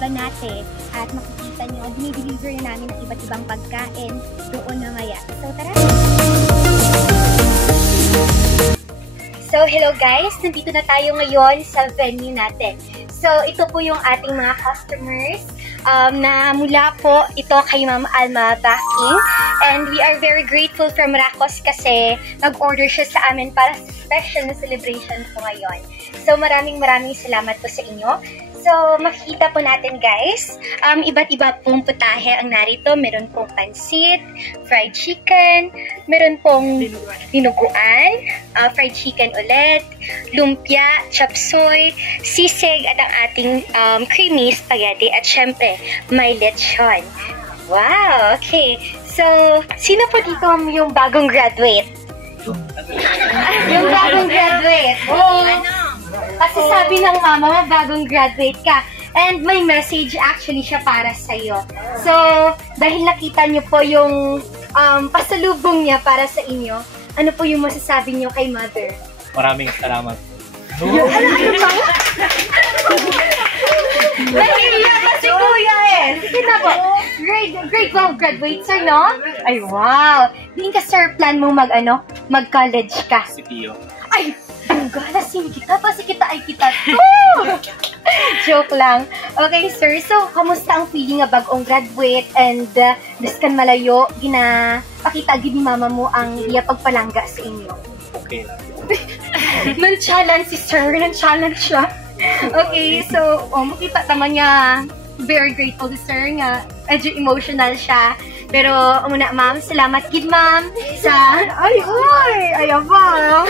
Banate. At makikita nyo, dinideliver namin ng iba't ibang pagkain doon mamaya. So tara! So hello guys! Nandito na tayo ngayon sa venue natin. So ito po yung ating mga customers na mula po ito kay Ma'am Alma Backing. And we are very grateful from Racos kasi nag-order siya sa amin para sa special na celebration po ngayon. So maraming salamat po sa inyo. So, makikita po natin guys, iba't iba pong putahe ang narito. Meron pong pansit, fried chicken, meron pong dinuguan, fried chicken ulit, lumpia, chop suey, sisig at ang ating creamy spaghetti at syempre, may lechon. Wow! Okay. So, sino po dito yung bagong graduate? Yung bagong graduate. Oh. Kasi sabi ng mama, bagong graduate ka. And may message actually siya para sa'yo. So, dahil nakita niyo po yung pasalubong niya para sa inyo, ano po yung masasabi niyo kay mother? Maraming salamat. Nahihiya pa si kuya eh. Kita po, grade 12 graduate, sir, no? Ay, wow. Din ka, sir, plan mo mag-college ka? Si Pio. Ay, galasin kita pa si kita ay kita to. Joke lang. Okay, sir. So, kamusta ang feeling nga bagong graduate and daskan malayo, pakita gid ni mama mo ang iya pagpalangga sa inyo? Okay. Nan-challenge si sir. Nan-challenge siya. Okay, so, makita naman niya very grateful to sir nga medyo emotional siya. Pero, muna, ma'am, salamat gid, ma'am, sa... Ay, ayaw ba?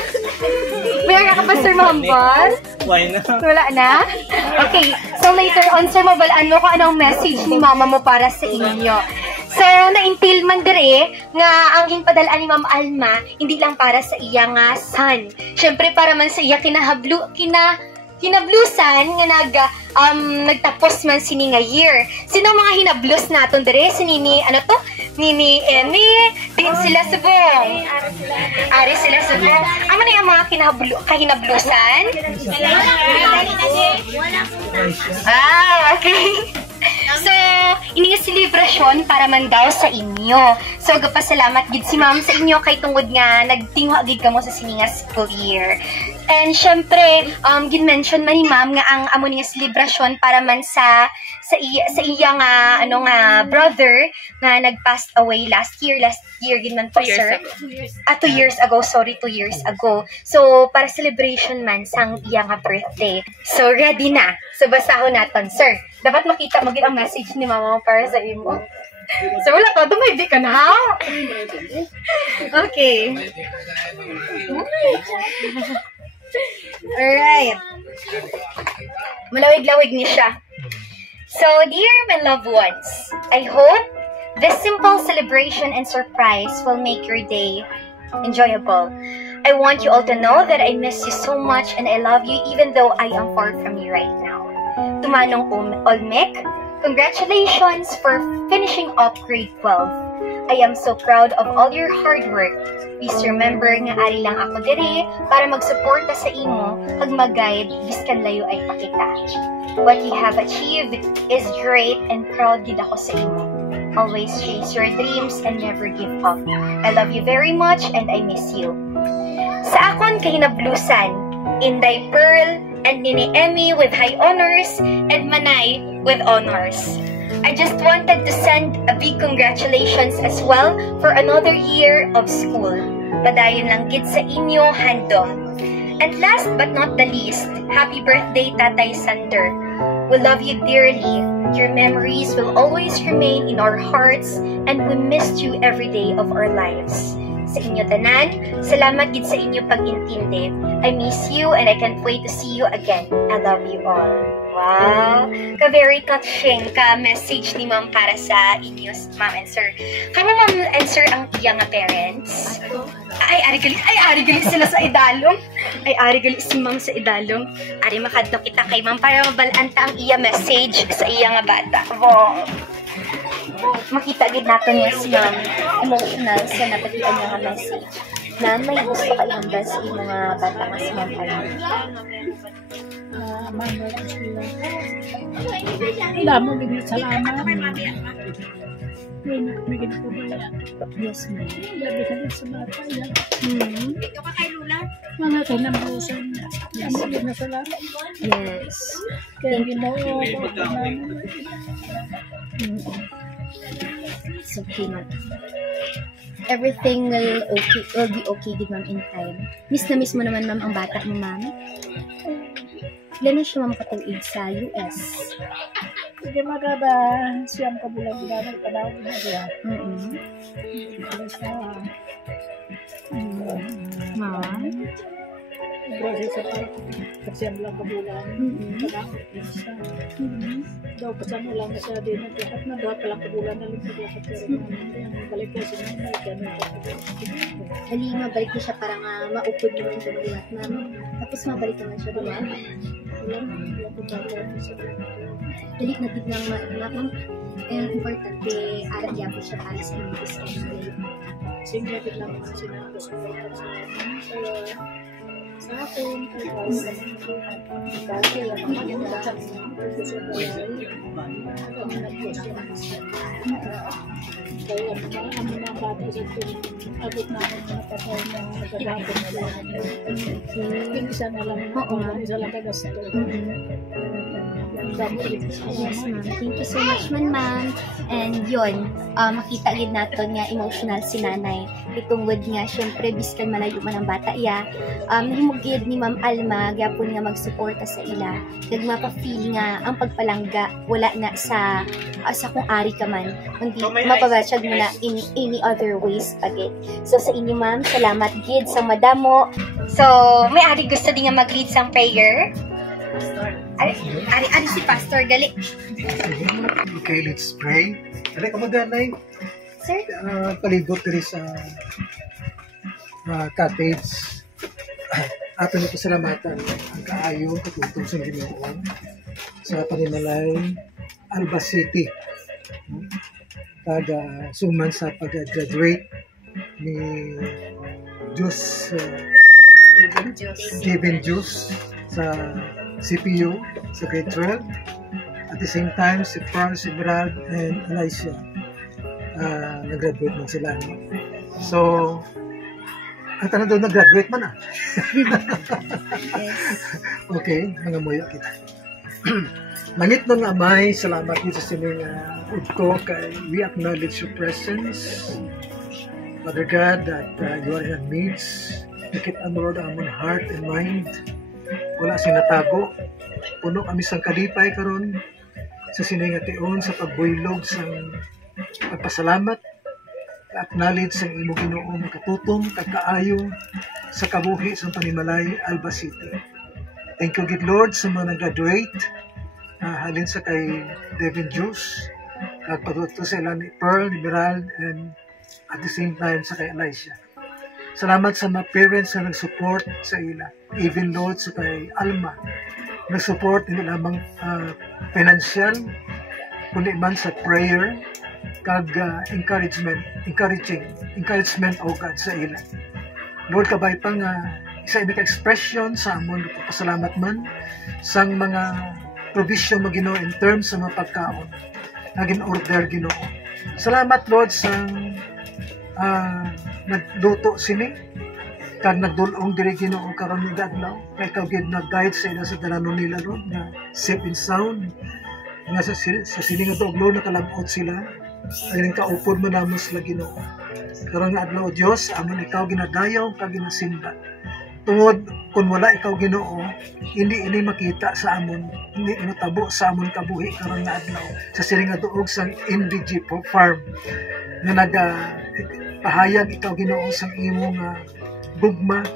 Mayroon ka pa, sir, mahambal? Why na? Wala na? Okay, so later on, sir, mabalaan mo kung anong message ni mama mo para sa inyo. So, na-entail man dire nga ang hinpadalaan ni Ma'am Alma, hindi lang para sa iya nga son. Siyempre, para man sa iya kinablusan nga nagtapos man sini nga year. Sino mga hinablos naton dire? Si Nini, Nini Emmy, din sila subong. Ari sila subong. Ano na yung mga kahinablusan? Okay. So, ini nga selebrasyon para man daw sa inyo. So, gapasalamat gid si ma'am sa inyo kay tungod nga nagtingwa gid kamo sa sininga school year. And syempre, gin-mention man ni ma'am nga ang amo nga selebrasyon para man sa iya nga brother nga nag-passed away last year gid man po, sir. 2 years ago, sorry, 2 years ago. So, para celebration man sang iya nga birthday. So, ready na. So, basahon naton, sir. Dapat makita mo gid ang message ni mama mo para sa imo. So, wala pa. Dumaydi ka na. Okay. Alright. Malawig-lawig ni siya. So, dear my loved ones, I hope this simple celebration and surprise will make your day enjoyable. I want you all to know that I miss you so much and I love you even though I am far from you right now. To Manong Olmec, congratulations for finishing up grade 12. I am so proud of all your hard work. Please remember nga ari lang ako diri para magsuporta sa imo kag mag-guide biskan layo ay pakita. What you have achieved is great and proud gid ako sa imo. Always chase your dreams and never give up. I love you very much and I miss you. Sa akon kahinablusan, Inday Pearl and Nini Emmy with high honors and Manay with honors. I just wanted to send a big congratulations as well for another year of school. Padayon lang gid sa inyo handom. And last but not the least, happy birthday Tatay Sander. We love you dearly. Your memories will always remain in our hearts and we missed you every day of our lives. Sa inyo tanan, salamat gid sa inyo pag-intindi. I miss you and I can't wait to see you again. I love you all. Wow! Ka-very touching ka-message ni ma'am para sa inyo, ma'am and sir. Kamo ma'am and sir ang iya nga parents? Ay, ari gali sila sa idalong. Ay, ari gali si ma'am sa idalong. Ari makadto kita kay ma'am para mabalanta ang iya message sa iya nga bata. Wow! Makita gid nato niya si ma'am emotional sa napakita niya nga message. Na may gusto ka ihambal sa iyong mga bata nga si Ma'am Alma? Damo bigyan salamat. May ginagawa. Yes, ma'am. Labi ka din sa bata yan. Ikaw pa kay Lula? Mga kinabusan. Damo bigyan na salamat. Yes. Kaya ginawa ko namin. It's okay, ma'am. Everything will be okay good, ma'am, in time. Miss na miss mo naman, ma'am, ang bata mo, ma'am. Ilan na siya, ma'am, katuig sa US? Hindi maganda siyang kabulan-bulan ng panahon na siya. Ma'am? Grabe sa siyang lang kabulan. Panahon na siya. Daw kasama lang na siya din. At na daw palang kabulan na lang siya. Balik na siya na Dali, mabalik na siya para nga maupod naman siya mag-iwat, ma'am. Tapos mabalik naman siya, ma'am. Dali na din lang, ma'am. And importante, aral niya po siya para sa inyong gusto. Singapit lang naman sinabi sa akin, kasi ang maganda kaya ang mga bata sa abot namin mga patay na nagagapon na lang. Isa na lang, isa lang kagasto. Yes, ma'am. Thank you so much, ma'am. And yun, makita gid natin nga emotional si nanay. Itungod nga, syempre, biskan malayo man ang bata iya. Nahimugid ni Ma'am Alma, gyapon nga magsuporta sa ila. Kag mapa-feel nga ang pagpalangga wala na sa kung ari ka man. Kundi mapabatsyag mo na in any other ways pagit. So sa inyo, ma'am, salamat gid sa madamo. So, may ari gusto din nga mag-lead sa prayer. Ari si Pastor gali. Okay, let's pray. Dali ka maganay. Sir? Palibot diri sa cottage. Ato na pasalamatan ang kaayo katutong sa Ginoo sa panimalay Alba City. Kada suman sa pag-graduate ni Steven Jus sa CPU sa grade 12. At the same time, si Franz, Emerald, and Alicia nag-graduate man sila. No? So, ang tanong doon, nag-graduate man ah. Okay, mga muyo kita. Langit ng Amay, salamat dito sa sining ko kay we acknowledge your presence. Father God, that you are in our midst. Nakit ang Lord ang heart and mind. Wala sinatago. Puno kami sang kalipay karon sa siningation sa pagbuylog sa pagpasalamat, acknowledge sa imo Ginoo makatutom kagkaayo sa kabuhi sa panimalay Alba City. Thank you, good Lord, sa mga nag-graduate halin sa kay Devin Juice kag patuto sa ilan ni Pearl, Emerald, and at the same time sa kay Alicia. Salamat sa mga parents na nag-support sa ila. Even Lord sa kay Alma, nag-support hindi lamang financial, kundi man sa prayer, kag encouragement o God sa ila. Lord, kabay pa nga isa ini ka-expression sa amon pasalamat man sang mga provision mo Ginoo in terms sa mga pagkaon na gin-order Ginoo. Salamat Lord sa nagluto sini kag nagdulong diri Ginoo karon ni adlaw kay ikaw gid nag-guide sa ila sa dalanon nila Lord na safe and sound nga sa siling adlaw Lord nakalabot sila ay kaupod mo namo sila Ginoo karon nga adlaw Dios amon ikaw ginadayaw kag ginasimba tungod kung wala ikaw Ginoo hindi ini makita sa amon hindi matabo sa amon kabuhi karon nga adlaw sa siling adlaw sa NBG farm nga pahayag ikaw Ginoo sa imong bugma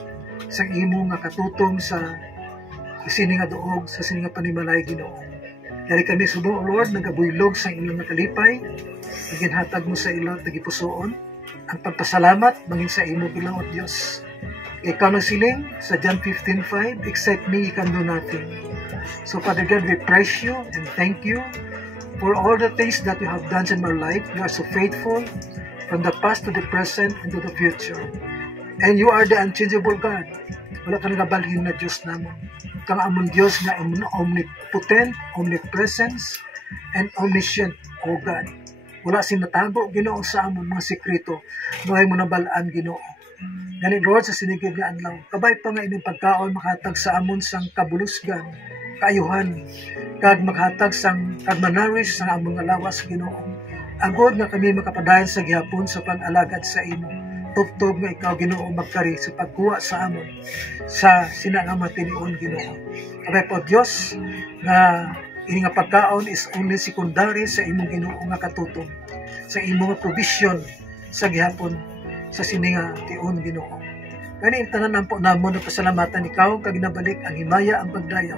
sa imong katutong sa sining nga duog sa sining nga panimalay Ginoo. Kaya kami subo Lord nagabuylog sa ilang nakalipay naginhatag mo sa ilang tagipusoon ang pagpasalamat mangin sa imo Ginoo Dios. Ikaw nang siling sa John 15:5 except me you can do nothing. So Father God, we praise you and thank you for all the things that you have done in my life. You are so faithful from the past to the present and to the future. And you are the unchangeable God. Wala ka nagabalhin na Diyos namon. Kang amon Diyos nga omnipotent, omnipresence, and omniscient, O God. Wala sing natago, Ginoo, sa amon mga sekreto. Nuhay mo nabalaan, Ginoo. Ganit, Lord, sa sinigid nga adlaw, kabay pa nga ining pagkaon makatag sa amon sang kabulusgan, kaayuhan, kag makatag sang kagmanarish sang amon nga lawas, Ginoo. Agod nga kami makapadayon sa gihapon sa pag-alagad sa imo. Tugtog nga ikaw, Ginoo, magkari sa pagkuha sa amon sa sinanama tinion, Ginoo. Kabay po, Diyos, nga ini nga pagkaon is only secondary sa imong Ginoo nga katutong, sa imong provision sa gihapon sa sininga tion, Ginoo. Kani tanan po namon na pasalamatan ikaw kag ginabalik ang himaya ang pagdayaw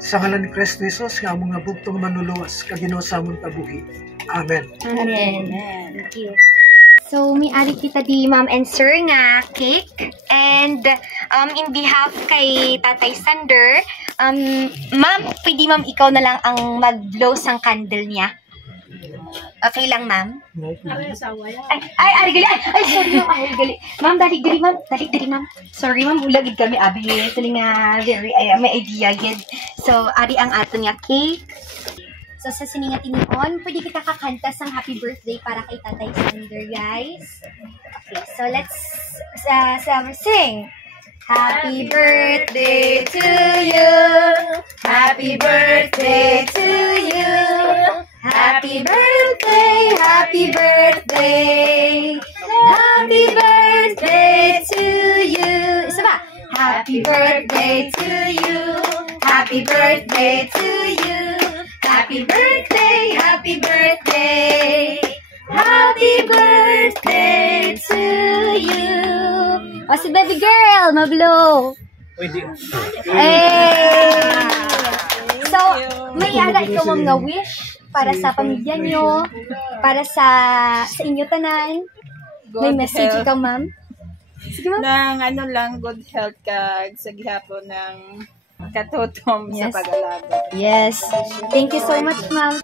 sa ngalan ni Kristo Jesus nga among nabugtong manluluwas kag Ginoo sa amon kabuhi. Amen. Amen. Thank you. So, may ari kita di ma'am and sir nga cake. And in behalf kay Tatay Sander, ma'am, pwede ma'am ikaw na lang ang mag-blow sang candle niya. Okay lang, ma'am? Ay, asawa yan. Ari gali. Ay, sorry ma'am. Ari gali. Ma'am, dali ma'am. Dali ma'am. Sorry ma'am, ulagid kami abi. Sali nga very may idea gid. So, ari ang ato nga cake. So, sa siningat inion, pwede kita kakanta sang happy birthday para kay Tatay Sander, guys. Okay, so let's sing. Happy birthday to you. Happy birthday to you. Happy birthday, happy birthday. Happy birthday to you. Isa ba? Happy birthday to you. Happy birthday to you. Happy birthday, happy birthday. Happy birthday to you. O si baby girl, mablo. Hey! So, may aga ikaw mga wish para sa pamilya nyo, para sa inyo tanan. May message ikaw, ma'am? Sige, ma'am. Nang ano lang, good health kag sa gihapon ng katutom sa pag-alaga. Yes. Thank you so much, ma'am.